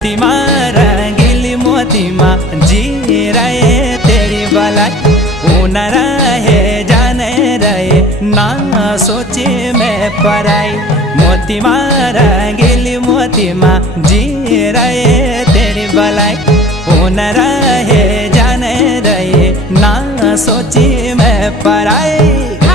मोतीमा रंगीली मोतीमा जी रहे तेरी भलाई, ऊन रहे जाने रहे ना सोचे मैं पराई। मोतीमा रंगीली मोतीमा जी रहे तेरी भलाई, ऊन रहे जाने रहे ना सोचे मैं पराई।